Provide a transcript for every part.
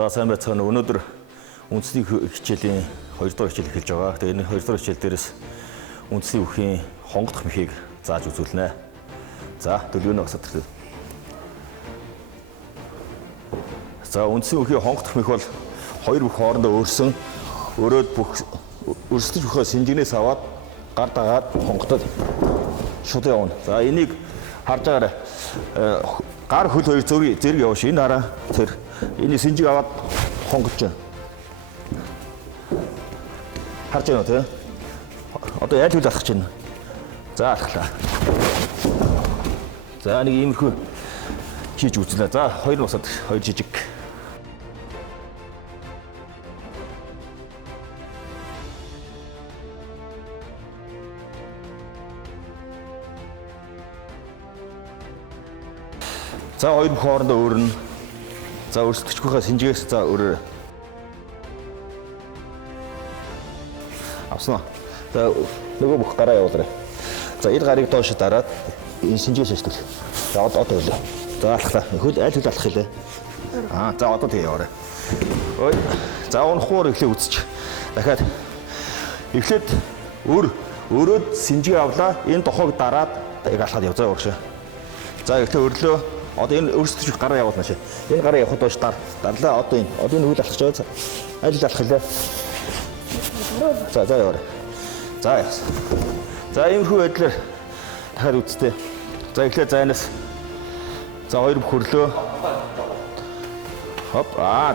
За сайн байцгаана. Өнөөдөр үндэсний хичээлийн 2 дугаар хичээл эхэлж байгаа. Тэгээд энэ 2 дугаар хичээл дээрээс үндэсний үхийн хонгодох мэхийг зааж үзүүлнэ. За төлөвлөгөөний бас өдрөд. За үндэсний үхийн хонгодох мэх бол хоёр бүх хоорондоо өөрсөн өрөөд бүх өрсөлдөж бүхөө синжигнээс аваад гар дагаад хонгодод шууд явна. За энийг харж байгаарай. Гар хөл хоёр зэрэг яваш. Энэ хараа тэр энэ синжиг аваад хонгож байна. Харж байна уу те? Одоо яаж үл алхаж байна? За алхлаа. За нэг иймэрхүү хийж үзлээ. За хоёр босоод хоёр жижиг. За хоёр бүх хоорондоо өөрнө. За өрсөлдөжгүйхээ синжигээс за өрөө. Авсан. За нөгөө бүх гараа явуулаарай. За энэ гарыг доош дараад энэ синжигээс ашиглах. За одоо үлээ. За алхлаа. Хөл аль хөл алхах хэлээ. За одоо тэгээ яваарай. Ой. За унахуур эхлээ үзчих. Дахиад эхлээд өрөөд синжиг авлаа. Энэ дохоог дараад яг алхаад явзаа урагшаа. За эхлээ өрлөө. Одоо энэ өрсөлдөж гараа явуулна шээ. Энэ гараа явахад доош дарлаа. Одоо энэ хөл алхаж байгаа. Аль хөл алхах хэлээ. За яваарай. За яасан. За иймэрхүү байдлаар дахиад үзтээ. За эхлээ зайнаас. За хоёр бүх хөрлөө. Хоп.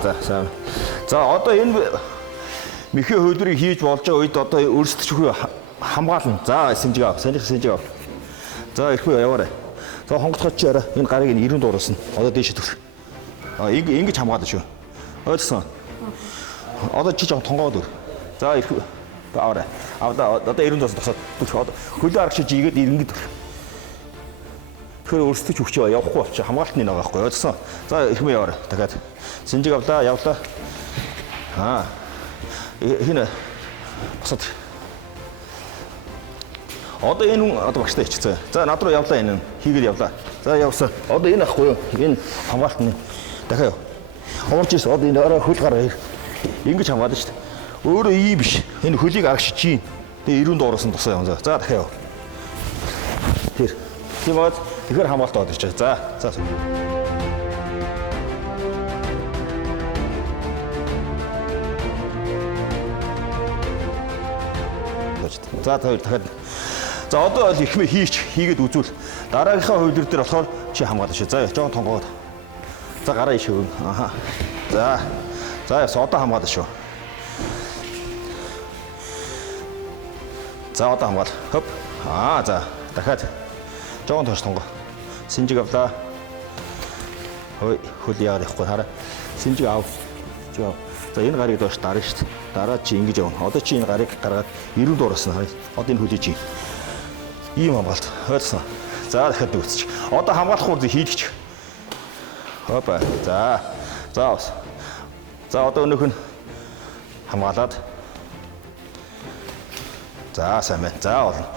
За сайн. За одоо энэ мэхээ хөлдрийг хийж болж байгаа үед одоо өрсөлдөж хөө хамгаална. За синжиг ав. Санийх синжиг ав. За ирэхгүй яваарай. За хонгоцгоч чаараа энэ гарыг нь 90 дуурсан. Одоо дээш төрөх. Ингэж хамгаална шүү. Ойлгосон. Одоо чи жоо тонгоод өр. За ирэх аваарай. Одоо 90 дуус тосоод хөлөө аргач жигээд ингэж төрөх. Тэгэхээр өрсөлдөж өгч явахгүй болчих хамгаалтны нэг байгаа байхгүй ойлгосон. За ирэх мэ яваарай. Дахиад синжиг авлаа, явлаа. Хинэ босоод. Одоо энэ хүн одоо багштай ичцээ. За над руу явлаа энэ хийгээд явлаа. За явсан. Одоо энэ ахгүй юу? Энэ хамгаалтны дахиад яв. Ховорч ирсэн. Одоо энэ орой хөл гараа ингэж хамгаална шүү дээ. Өөрөө ийм биш. Энэ хөлийг аргашиж чинь. Тэгээ 90 дуурсан тусаа явна. За дахиад яв. Тийм бод. Тэгэхээр хамгаалт аваад ирж байгаа. За. За дахиад. За одоо л ихмээ хийгээд үзвэл дараагийнхаа хөвлөр дээр болохоор чи хамгаална шүү. За жоон тонгоод. За гараа ишээ. За яс одоо хамгаална шүү. За одоо хамгаал. Хоп. За дахиад жоон тоош тонгоо. Синжиг авлаа. Хөл яагаад явахгүй хараа. Синжиг ав. За энэ гарыг доош дарна шүү. Дараа чи ингэж явна. Одоо чи энэ гарыг гаргаад 90 дуурсан хараа. Одоо энэ хөлийг чи ийм хамгаалт. Ойлгосон. За дахиад үзчих. Одоо хамгаалах хурд хийлгэж. Хопа. За бас. За одоо өнөөх нь хамгаалаад. За сайн байна. За болно.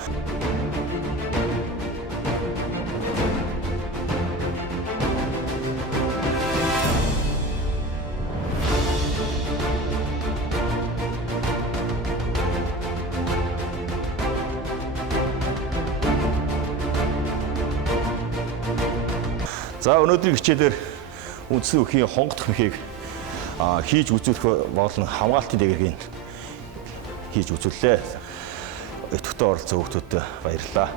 За өнөөдрийн хичээлээр үндэсний үхийн хонгодох мэхийг хийж үзүүлэх болно. Хамгаалтын дээгүүрийг хийж үзүүллээ. Өтөвтэй оролцсон хүүхдүүдэд баярлалаа.